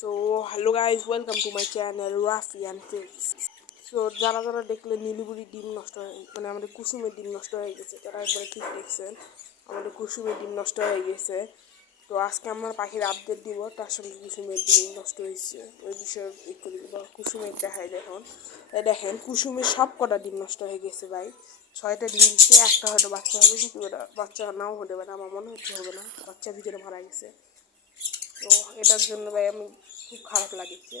So hello guys, welcome to my channel Rafi and friends. So যারা যারা দেখলে নীলবুড়ির ডিম নষ্ট হয়ে, মানে আমাদের কুসুমের ডিম নষ্ট হয়ে গেছে, তারা একবারে ঠিক দেখছেন, আমাদের কুসুমের ডিম নষ্ট হয়ে গেছে। তো আজকে আমরা পাখির আপডেট দিব, তার সঙ্গে কুসুমের ডিম নষ্ট হয়েছে ওই বিষয়ে করে দিব। কুসুমের দেখায় দেখুন, দেখেন কুসুমের সব কটা ডিম নষ্ট হয়ে গেছে ভাই। 6টা ডিম দিচ্ছে, একটা হয়তো বাচ্চা হবে, কিন্তু ওটা বাচ্চা নাও হতে পারে, আমার মনে হচ্ছে হবে না, বাচ্চা ভিতরে মারা গেছে। তো এটার জন্য ভাই আমি খুব খারাপ লাগছে।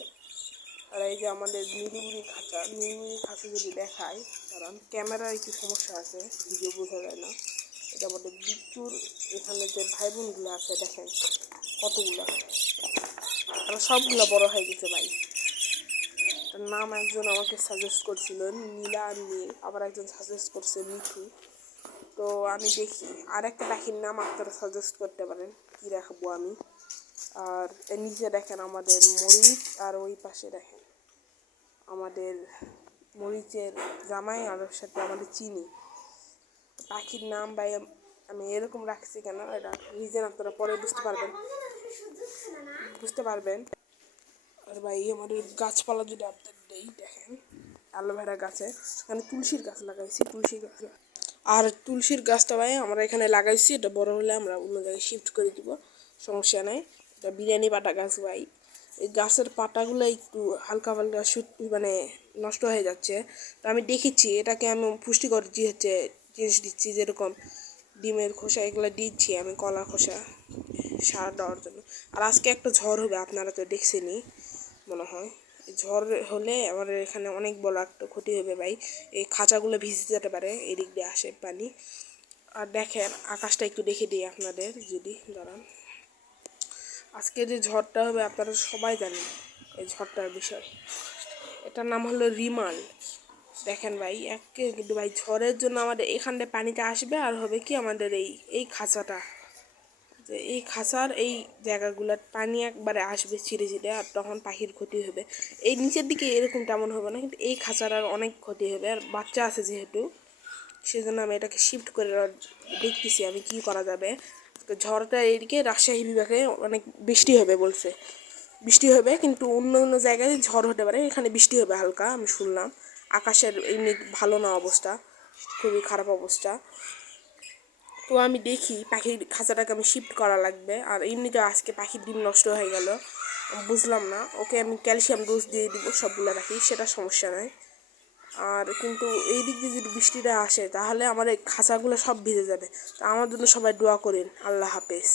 আর এই যে আমাদের নীলমুড়ি খাঁচা যদি দেখায়, কারণ ক্যামেরার একটু সমস্যা আছে, ভিডিও বোঝা যায় না। এটা আমাদের বিচ্চুর এখানে যে ভাই বোনগুলো আছে দেখেন কতগুলো, আর সবগুলো বড় হয়ে গেছে ভাই। তার নাম একজন আমাকে সাজেস্ট করছিলেন নীলা আর নীল, আবার একজন সাজেস্ট করছে মিঠু। তো আমি দেখি আর একটা পাখির নাম আপনারা সাজেস্ট করতে পারেন, কী রাখবো আমি। আর এর নিচে দেখেন আমাদের মরিচ, আর ওই পাশে দেখেন আমাদের মরিচের জামাই, আর ওর সাথে আমাদের চিনি। পাখির নাম ভাই আমি এরকম রাখছি কেন, এটা রিজন আপনারা পরে বুঝতে পারবেন। আর ভাই আমাদের গাছপালা যদি আপডেট দেই, দেখেন অ্যালোভেরা গাছে এখানে তুলসীর গাছ লাগাইছি, আর তুলসীর গাছটা ভাই আমরা এখানে লাগাইছি, এটা বড় হলে আমরা অন্য জায়গায় শিফট করে দিব, সমস্যা নেই। এটা বিরিয়ানি পাতা গাছ ভাই। এই গাছের পাতাগুলো একটু হালকা হালকা মানে নষ্ট হয়ে যাচ্ছে। তো আমি দেখেছি এটাকে আমি পুষ্টিকর জিনিস দিচ্ছি, যেরকম ডিমের খোসা এগুলো দিচ্ছি আমি, কলার খোসা সার দেওয়ার জন্য। আর আজকে একটা ঝড় হবে, আপনারা তো দেখছেনই মনে হয়। ঝড় হলে আমাদের এখানে অনেক বড় একটা ক্ষতি হবে ভাই। এই খাঁচাগুলো ভিজে যেতে পারে, এদিক দিয়ে আসে পানি। আর দেখেন আকাশটা একটু দেখে দিই আপনাদের, যদি দাঁড়ান। আজকে যে ঝড়টা হবে আপনারা সবাই জানেন এই ঝড়টার বিষয়, এটার নাম হলো রিমাল। দেখেন ভাই কিন্তু ভাই ঝড়ের জন্য আমাদের এখানটায় পানিটা আসবে, আর হবে কি আমাদের এই খাঁচাটা, যে এই খাঁচার এই জায়গাগুলোর পানি একবারে আসবে ছিঁড়ে ছিঁড়ে, আর তখন পাখির ক্ষতি হবে। এই নিচের দিকে এরকম তেমন হবে না, কিন্তু এই খাঁচার আর অনেক ক্ষতি হবে। আর বাচ্চা আছে যেহেতু, সেজন্য আমি এটাকে শিফট করে দেখতেছি আমি কি করা যাবে। ঝড়টা এদিকে রাজশাহী বিভাগে অনেক বৃষ্টি হবে বলছে, বৃষ্টি হবে, কিন্তু অন্য অন্য জায়গায় ঝড় হতে পারে, এখানে বৃষ্টি হবে হালকা আমি শুনলাম। আকাশের এমনি ভালো না অবস্থা, খুবই খারাপ অবস্থা। তো আমি দেখি পাখির খাঁচাটাকে আমি শিফট করা লাগবে। আর এমনিতে আজকে পাখির ডিম নষ্ট হয়ে গেল, বুঝলাম না, ওকে আমি ক্যালসিয়াম ডোজ দিয়ে দিব সবগুলো পাখি, সেটা সমস্যা নয়। আর কিন্তু এই দিক দিয়ে যদি বৃষ্টিটা আসে তাহলে আমার এই খাঁচাগুলো সব ভিজে যাবে। তো আমার জন্য সবাই দোয়া করেন। আল্লাহ হাফেজ।